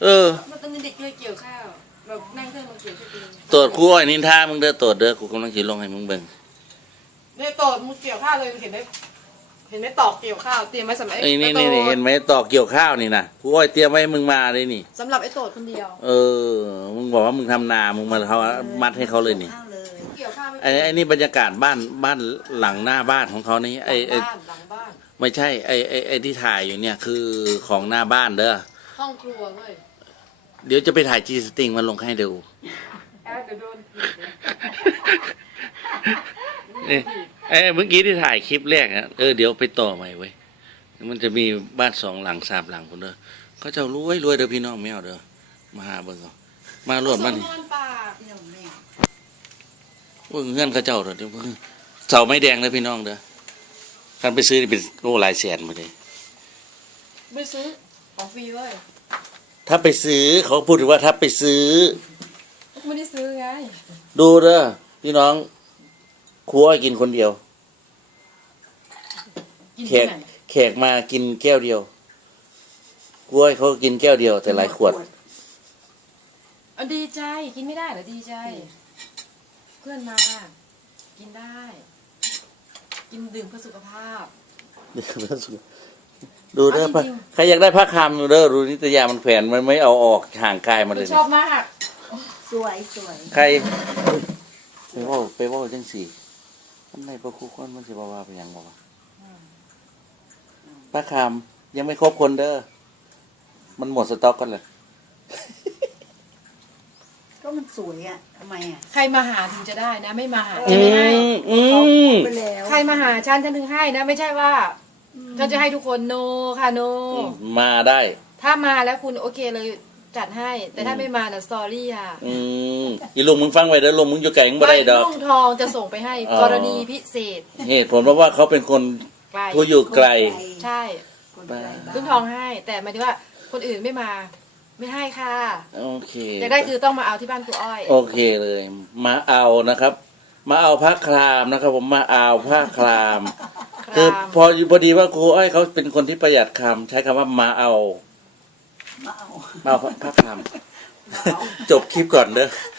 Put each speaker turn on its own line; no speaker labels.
เออ
มันตอนเด็กเคยเกี่ยวข้าวแบบนั่งเครื่องมาเกี่ยวข้าวเอง
ตรวจครูอ้อยนินทามึงเด้อตรวจเด้อกูกำลังสิลงให้มึงเบิ่ง
เนี่ยโตดมึงเกี่ยวข้าวเลยเห็นไหมตอกเกี่ยวข้าวเตรียมไว้สำหรับ
ไอ้นี่เห็นไหมตอกเกี่ยวข้าวนี่นะครูอ้อยเตรียมไว้ให้มึงมาเลยนี่
สำหรับไอ้โตดคนเดียว
เออมึงบอกว่ามึงทำนามึงมาเขามัดให้เขาเลยนี่
เกี่ยวข้าวไม่
ไอ้นี่บรรยากาศบ้านหลังหน้าบ้านของเขานี่ไอ้
หลังบ้าน
ไม่ใช่ไอ้ที่ถ่ายอยู่เนี่ยคือของหน้าบ้านเด้อ
ห้องครัวเว้ย
เดี๋ยวจะไปถ่ายจีสติงมาลงให้ดู
แอดเดี๋ยวโดน
เมื่อกี้ที่ถ่ายคลิปแรกอะเดี๋ยวไปต่อใหม่เว้ยมันจะมีบ้าน2 หลัง3 หลังคนเด้อเขาเจ้ารวยเด้อพี่น้องไม่เอาเด้อมาหาเบิ่งเอามารวดมัน
นอนป่า
เบิ่งเงื่อนเขาเจ้าเด้อเดี๋ยวเบิ่งเสาไม้แดงเด้อพี่น้องเด้อคันไปซื้อนี่เป็นหลายแสนหมดเลย
ไม่ซื้อของฟรีเว้ย
ถ้าไปซื้อเขาพูดถึงว่าถ้าไปซื้อ
ไม่ได้ซื้อไง
ดูเด้อพี่น้องครัวกินคนเดียว
กิน
แข
ที่
ก
ไหน
แขกมากินแก้วเดียวกล้วยเขากินแก้วเดียวแต่หลายขวด
ดีใจกินไม่ได้เหรอดีใจ เพื่อนมา กินได้ กินดื่มเพื่อสุขภาพ
ดูเด้อ
เอาจริงๆ
ใครอยากได้ผ้าคำดูเด้อดูนิตยามันแขวนมันไม่เอาออกห่างกายมาเลย
ชอบมาก
สวยสวย
ใครไปว่าจังสี่ทำไมพระครูคนมันสิบ่ว่าไปหยังบ่วะผ้าคำยังไม่ครบคนเด้อมันหมดสต็อกกันเลย
ก็มันสวยอ่ะทำไมอ่ะ
ใครมาหาถึงจะได้นะ ไม่มาหาจะไม่ให้
เขาไปแล้ว
ใครมาหาฉันถึงให้นะ ไม่ใช่ว่าฉันจะให้ทุกคนโนค่ะโน
มาได้
ถ้ามาแล้วคุณโอเคเลยจัดให้ แต่ถ้าไม่มาน่ะสตอรี่ค่ะ
อีลุงมึงฟังไว้เด้อลุงมึงอยู่ไกลมึงบ่ได้ดอก
ลุงทองจะส่งไปให้
อ๋อ
กรณีพิเศษ
เหตุผลเพราะว่าเขาเป็นคน
ไกล
ผู้อยู่ไกล
ใช่
คนไกลบ้าน
ลุงทองให้ แต่หมายถึงว่าคนอื่นไม่มา ไม่ให้ค่ะ
โอเค
แต่ได้คือต้องมาเอาที่บ้านครูอ้อย
โอเคเลย มาเอานะครับ มาเอาผ้าครามนะครับ ผมมาเอาผ้าคราม คือพอดีว่าครูอ้อยเขาเป็นคนที่ประหยัดคำใช้คำว่ามาเอา
มาเอา
มาเอาผ้าคราม จบคลิปก่อนเด้อ